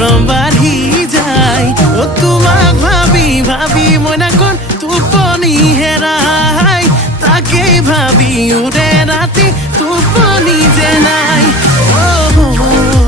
গৰম বাঢ়ি যায় অ তোমাক ভাবি ভাবি মইনাখন টোপনি হেৰাই তাকেই ভাবি উৰে ৰাতি টোপনি যে নাই অ